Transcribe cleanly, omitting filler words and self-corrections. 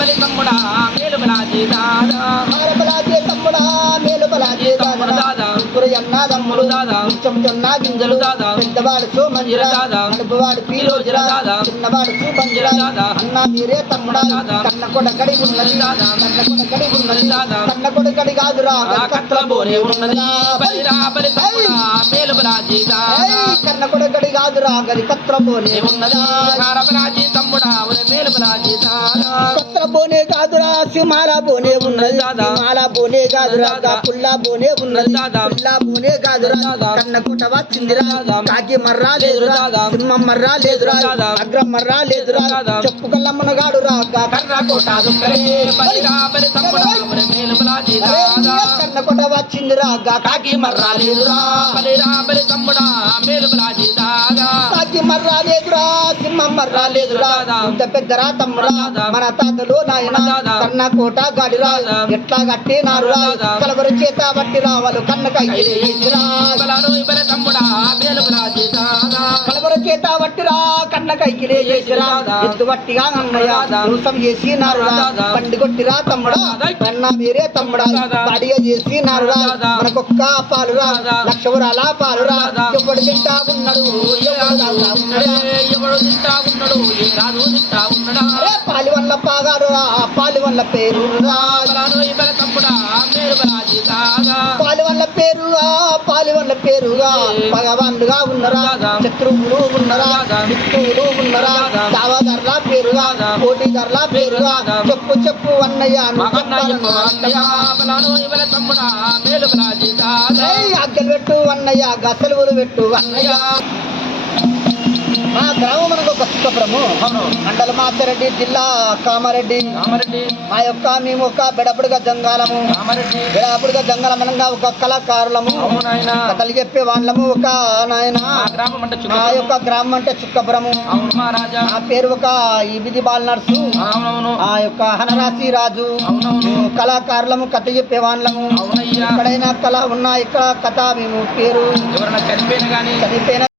బలి తమ్ముడా మేలు బలాజీ దాదా బలాజీ తమ్ముడా మేలు బలాజీ దాదా అన్నాదమ్ములు దాదా చెంచున్నా గింజలు దాదా పెద్దవాడు సోమంజిరా దాదా నడుపువాడు పీరోజిరా దాదా చిన్నవాడు సూపంజిరా దాదా అన్నా మీరే తమ్ముడా కన్న కొడకడి ఉన్నది దాదా కన్న కొడకడి ఉన్నది దాదా కన్న కొడకడి కాదురా కట్ల బోరే ఉన్నది బలిరా బలి తమ్ముడా మేలు బలాజీ దాదా కన్న కొడకడి కాదురా గది కత్రబోనే ఉన్నదా బలాజీ తమ్ముడా మేలు బలాజీ దాదా కత్రబోనే కాదురా సింహాల బోనే ఉన్నది సింహాల బోనే కాదురా పుల్లా బోనే ఉన్నది పుల్లా బోనే కాదురా కన్న కొట వచ్చిందిరా కాకి మర్రా లేదురా సింహం మర్రా లేదురా అగ్రం మర్రా లేదురా చెప్పు కల్లమ్మన గాడురా కర్ర కోట బలిరా బలి తమ్ముడా మేలు బలాజీ దాదా కన్న కొట వచ్చిందిరా కాకి మర్రా లేదురా బలిరా బలి తమ్ముడా మేలు బలాజీ దాదా కాకి మర్రా లేదురా సింహం మర్రా లేదురా ఇంత పెద్దరా తమ్ముడా మన తాతలు నాయన కన్న కోట గాడిరా ఎట్లా కట్టినారురా కలవరు చేత బట్టిరా వాళ్ళు కన్న కైకిరా తమ్ముడా మేలు బలాజీ దాదా కలవరు చేత బట్టిరా కన్న కైకిలే చేసిరా ఎత్తు బట్టిగా అన్నయ్య రూసం చేసి నారురా బండి కొట్టిరా తమ్ముడా కన్న మీరే తమ్ముడా బాడిగా చేసి నారురా మనకొక్క పాలురా లక్షవరాల పాలురా ఎవడు తింటా ఉన్నాడు ఎవడు తింటా ఉన్నాడు ఏ రాజు తింటా ఉన్నాడా పాలి వల్ల పాగారురా పాలి వల్ల పేరు తమ్ముడా మేలు బలాజీ దాదా పాలి వల్ల పేరుగా పాలి వల్ల పేరుగా భగవాన్లుగా ఉన్నరా శత్రువులు ఉన్నరా మిత్రువులు ఉన్నరా దావాదారుల పేరుగా పోటీదారుల పేరుగా చెప్పు చెప్పు అన్నయ్య తమ్ముడా మేలు బలాజీ దాదా అగ్గలు పెట్టు అన్నయ్య గసలువులు పెట్టు అన్నయ్య మా గ్రామం మనకు ఒక సుఖపురము మండల మాచారెడ్డి జిల్లా కామారెడ్డి మా యొక్క మేము ఒక బెడబుడుగా జంగాలము బెడబుడుగా జంగాలమనంగా ఒక కళాకారులము కథలు చెప్పే వాళ్ళము ఒక నాయన మా యొక్క గ్రామం అంటే చుక్కపురము ఆ పేరు ఒక ఈబిది బాల్ నర్సు ఆ యొక్క హనరాశి రాజు కళాకారులము కథ చెప్పే వాళ్ళము ఎక్కడైనా కళ ఉన్నా ఇక్కడ కథ మేము పేరు చనిపోయిన